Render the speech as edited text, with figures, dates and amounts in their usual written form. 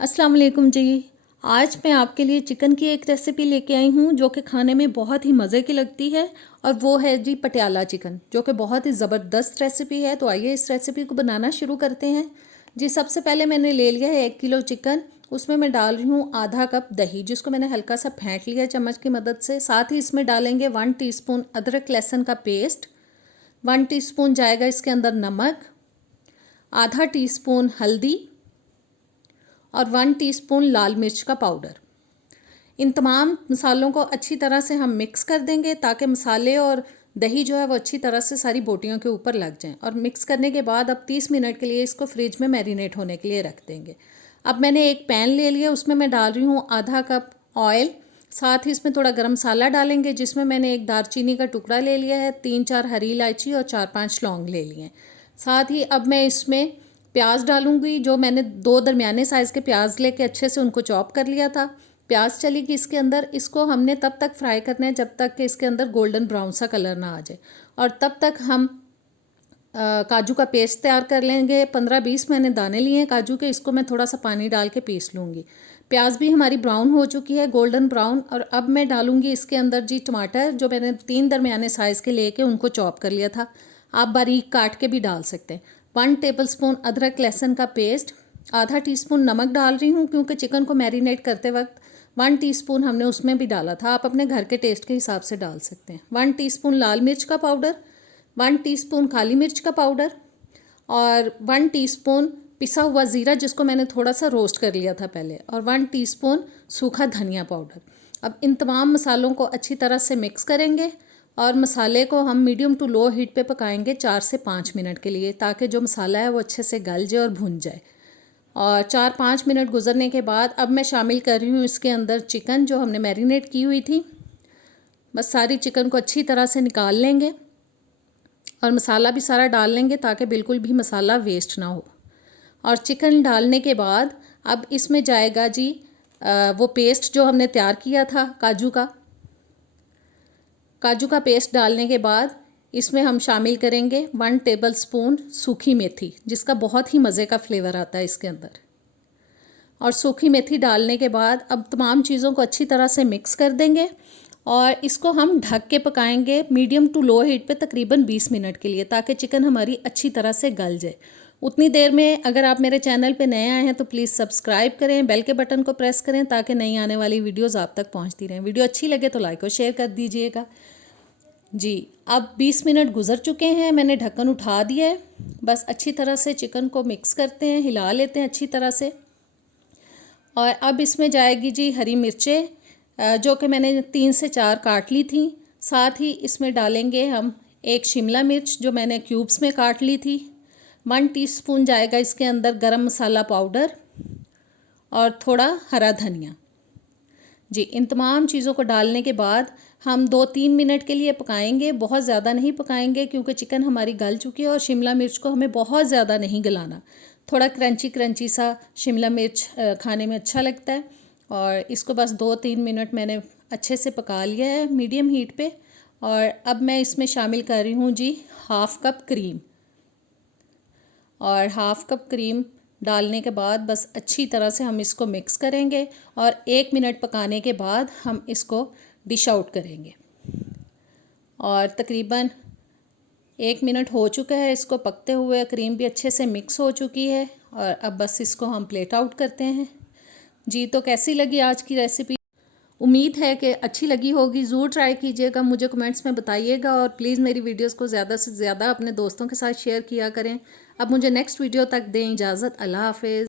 अस्सलाम वालेकुम जी। आज मैं आपके लिए चिकन की एक रेसिपी लेके आई हूँ जो कि खाने में बहुत ही मज़े की लगती है और वो है जी पटियाला चिकन, जो कि बहुत ही ज़बरदस्त रेसिपी है। तो आइए इस रेसिपी को बनाना शुरू करते हैं। जी सबसे पहले मैंने ले लिया है 1 किलो चिकन। उसमें मैं डाल रही हूँ आधा कप दही, जिसको मैंने हल्का सा फेंट लिया चम्मच की मदद से। साथ ही इसमें डालेंगे 1 टीस्पून अदरक लहसुन का पेस्ट, 1 टीस्पून जाएगा इसके अंदर नमक, आधा टीस्पून हल्दी और 1 टीस्पून लाल मिर्च का पाउडर। इन तमाम मसालों को अच्छी तरह से हम मिक्स कर देंगे ताकि मसाले और दही जो है वो अच्छी तरह से सारी बोटियों के ऊपर लग जाएं। और मिक्स करने के बाद अब 30 मिनट के लिए इसको फ्रिज में मैरिनेट होने के लिए रख देंगे। अब मैंने एक पैन ले लिया, उसमें मैं डाल रही हूँ आधा कप ऑयल। साथ ही इसमें थोड़ा गरम मसाला डालेंगे, जिसमें मैंने एक दालचीनी का टुकड़ा ले लिया है, 3-4 हरी इलायची और 4-5 लौंग ले लिए हैं। साथ ही अब मैं इसमें प्याज डालूंगी। जो मैंने 2 दरमियाने साइज़ के प्याज लेके अच्छे से उनको चॉप कर लिया था। प्याज चलेगी इसके अंदर। इसको हमने तब तक फ्राई करना है जब तक कि इसके अंदर गोल्डन ब्राउन सा कलर ना आ जाए। और तब तक हम काजू का पेस्ट तैयार कर लेंगे। 15-20 मैंने दाने लिए हैं काजू के, इसको मैं थोड़ा सा पानी डाल के पीस लूँगी। प्याज भी हमारी ब्राउन हो चुकी है, गोल्डन ब्राउन। और अब मैं डालूँगी इसके अंदर जी टमाटर, जो मैंने 3 दरमियाने साइज़ के लेके उनको चॉप कर लिया था। आप बारीक काट के भी डाल सकते हैं। 1 टेबलस्पून अदरक लहसुन का पेस्ट, आधा टीस्पून नमक डाल रही हूँ क्योंकि चिकन को मैरिनेट करते वक्त 1 टीस्पून हमने उसमें भी डाला था। आप अपने घर के टेस्ट के हिसाब से डाल सकते हैं। 1 टीस्पून लाल मिर्च का पाउडर, 1 टीस्पून काली मिर्च का पाउडर और 1 टीस्पून पिसा हुआ ज़ीरा, जिसको मैंने थोड़ा सा रोस्ट कर लिया था पहले, और 1 टीस्पून सूखा धनिया पाउडर। अब इन तमाम मसालों को अच्छी तरह से मिक्स करेंगे और मसाले को हम मीडियम टू लो हीट पे पकाएंगे 4 से 5 मिनट के लिए, ताकि जो मसाला है वो अच्छे से गल जाए और भुन जाए। और 4-5 मिनट गुजरने के बाद अब मैं शामिल कर रही हूँ इसके अंदर चिकन जो हमने मैरिनेट की हुई थी। बस सारी चिकन को अच्छी तरह से निकाल लेंगे और मसाला भी सारा डाल लेंगे ताकि बिल्कुल भी मसाला वेस्ट ना हो। और चिकन डालने के बाद अब इसमें जाएगा जी वो पेस्ट जो हमने तैयार किया था काजू का पेस्ट डालने के बाद इसमें हम शामिल करेंगे 1 टेबलस्पून सूखी मेथी, जिसका बहुत ही मज़े का फ्लेवर आता है इसके अंदर। और सूखी मेथी डालने के बाद अब तमाम चीज़ों को अच्छी तरह से मिक्स कर देंगे और इसको हम ढक के पकाएंगे मीडियम टू लो हीट पे तकरीबन 20 मिनट के लिए, ताकि चिकन हमारी अच्छी तरह से गल जाए। उतनी देर में अगर आप मेरे चैनल पे नए आए हैं तो प्लीज़ सब्सक्राइब करें, बेल के बटन को प्रेस करें ताकि नई आने वाली वीडियोज़ आप तक पहुँचती रहें। वीडियो अच्छी लगे तो लाइक और शेयर कर दीजिएगा जी। अब 20 मिनट गुजर चुके हैं, मैंने ढक्कन उठा दिया है। बस अच्छी तरह से चिकन को मिक्स करते हैं, हिला लेते हैं अच्छी तरह से। और अब इसमें जाएगी जी हरी मिर्चें, जो कि मैंने 3 से 4 काट ली थी। साथ ही इसमें डालेंगे हम 1 शिमला मिर्च जो मैंने क्यूब्स में काट ली थी। 1 टीस्पून जाएगा इसके अंदर गरम मसाला पाउडर और थोड़ा हरा धनिया जी। इन तमाम चीज़ों को डालने के बाद हम 2-3 मिनट के लिए पकाएंगे। बहुत ज़्यादा नहीं पकाएंगे क्योंकि चिकन हमारी गल चुकी है और शिमला मिर्च को हमें बहुत ज़्यादा नहीं गलाना। थोड़ा क्रंची क्रंची सा शिमला मिर्च खाने में अच्छा लगता है। और इसको बस 2-3 मिनट मैंने अच्छे से पका लिया है मीडियम हीट पे। और अब मैं इसमें शामिल कर रही हूँ जी हाफ़ कप क्रीम। और हाफ़ कप क्रीम डालने के बाद बस अच्छी तरह से हम इसको मिक्स करेंगे और 1 मिनट पकाने के बाद हम इसको डिश आउट करेंगे। और तकरीबन 1 मिनट हो चुका है इसको पकते हुए, क्रीम भी अच्छे से मिक्स हो चुकी है। और अब बस इसको हम प्लेट आउट करते हैं जी। तो कैसी लगी आज की रेसिपी? उम्मीद है कि अच्छी लगी होगी। ज़रूर ट्राई कीजिएगा, मुझे कमेंट्स में बताइएगा और प्लीज़ मेरी वीडियोस को ज़्यादा से ज़्यादा अपने दोस्तों के साथ शेयर किया करें। अब मुझे नेक्स्ट वीडियो तक दें इजाज़त। अल्लाह हाफ़िज़।